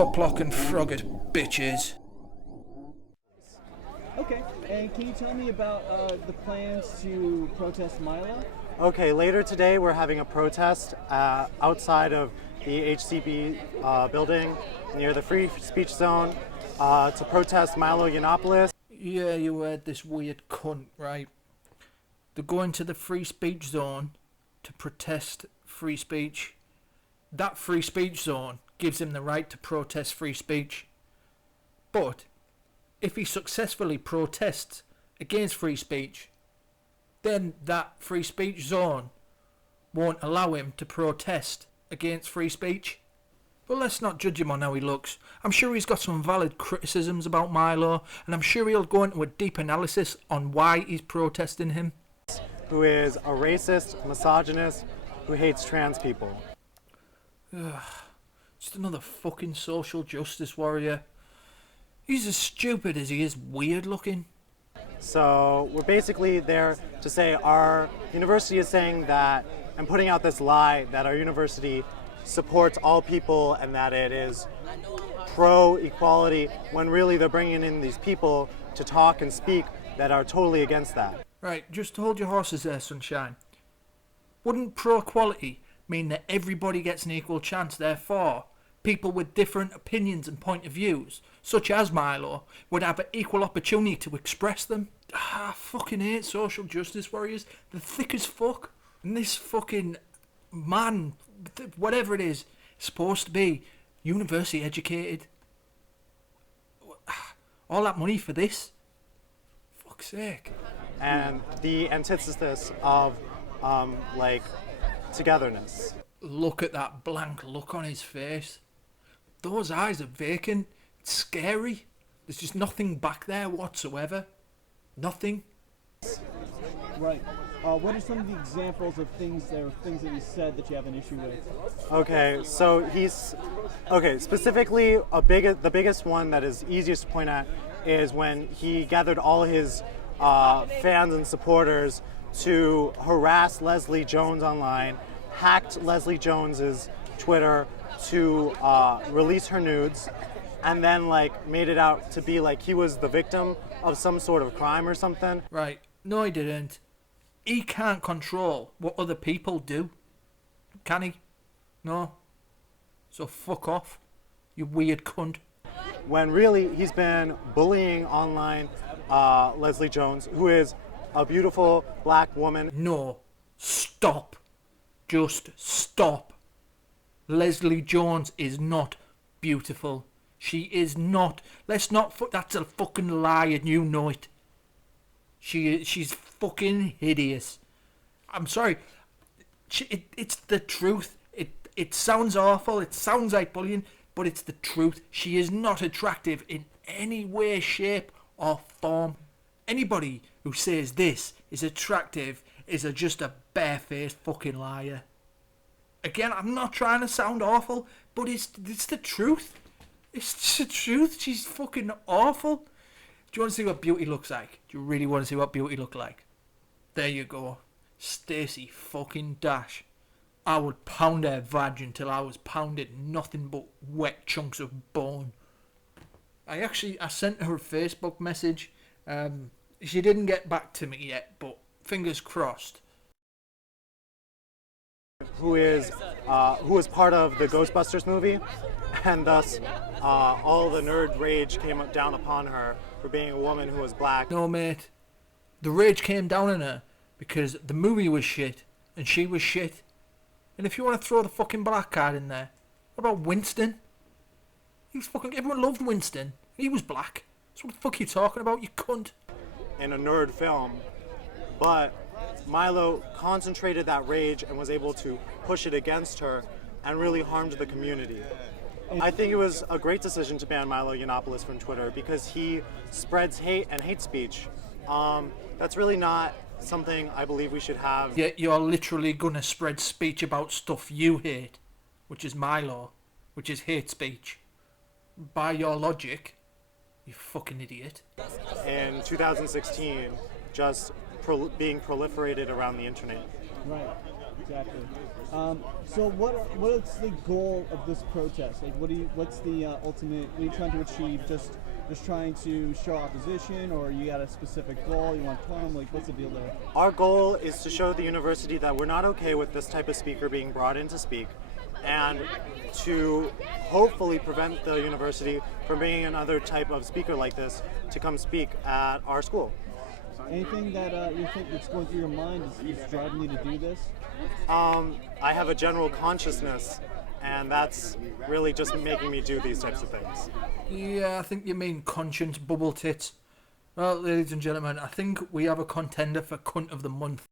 Toplock and Frogert, bitches. Okay, and can you tell me about the plans to protest Milo? Okay, later today we're having a protest outside of the HCB building near the free speech zone to protest Milo Yiannopoulos. Yeah, you heard this weird cunt, right? They're going to the free speech zone to protest free speech. That free speech zone gives him the right to protest free speech. But if he successfully protests against free speech, then that free speech zone won't allow him to protest against free speech. But let's not judge him on how he looks. I'm sure he's got some valid criticisms about Milo, and I'm sure he'll go into a deep analysis on why he's protesting him. Who is a racist, misogynist, who hates trans people. Ugh, just another fucking social justice warrior. He's as stupid as he is weird looking. So we're basically there to say our university is saying that, and putting out this lie that our university supports all people and that it is pro-equality, when really they're bringing in these people to talk and speak that are totally against that. Right, just hold your horses there, sunshine. Wouldn't pro-equality mean that everybody gets an equal chance, therefore people with different opinions and point of views, such as Milo, would have an equal opportunity to express them? I fucking hate social justice warriors. They're thick as fuck. And this fucking man, whatever it is supposed to be university educated. All that money for this? Fuck's sake. And the antithesis of togetherness. Look at that blank look on his face. Those eyes are vacant. It's scary. There's just nothing back there whatsoever. Nothing. Right. What are some of the examples of things that he said that you have an issue with? Okay, so specifically the biggest one that is easiest to point at is when he gathered all his fans and supporters to harass Leslie Jones online, hacked Leslie Jones's Twitter to release her nudes, and then made it out to be like he was the victim of some sort of crime or something. Right. No, he didn't. He can't control what other people do. Can he? No. So fuck off, you weird cunt. When really he's been bullying online Leslie Jones, who is a beautiful black woman. No. Stop. Just stop. Leslie Jones is not beautiful. She is not. That's a fucking lie and you know it. She's fucking hideous. I'm sorry. It's the truth. It sounds awful. It sounds like bullying, but it's the truth. She is not attractive in any way, shape or form. Anybody who says this is attractive is just a barefaced fucking liar. Again, I'm not trying to sound awful, but it's the truth. It's the truth. She's fucking awful. Do you want to see what beauty looks like? Do you really want to see what beauty look like? There you go. Stacey fucking Dash. I would pound her vag until I was pounded nothing but wet chunks of bone. I sent her a Facebook message. She didn't get back to me yet, but fingers crossed. Who was part of the Ghostbusters movie, and thus all the nerd rage came down upon her for being a woman who was black. No, mate. The rage came down on her because the movie was shit and she was shit. And if you want to throw the fucking black card in there, what about Winston? Everyone loved Winston. He was black. So what the fuck are you talking about, you cunt? In a nerd film, but Milo concentrated that rage and was able to push it against her and really harmed the community. I think it was a great decision to ban Milo Yiannopoulos from Twitter because he spreads hate and hate speech. That's really not something I believe we should have. Yet you're literally gonna spread speech about stuff you hate, which is Milo, which is hate speech. By your logic, you fucking idiot. In 2016, just being proliferated around the internet. Right, exactly. So what's the goal of this protest? Like, what's the ultimate? What are you trying to achieve? Just trying to show opposition, or you got a specific goal you want to tell them? Like, what's the deal there? Our goal is to show the university that we're not okay with this type of speaker being brought in to speak, and to hopefully prevent the university from bringing another type of speaker like this to come speak at our school. Anything that you think that's going through your mind is driving you to do this? I have a general consciousness, and that's really just making me do these types of things. Yeah, I think you mean conscience bubble tits. Well, ladies and gentlemen, I think we have a contender for cunt of the month.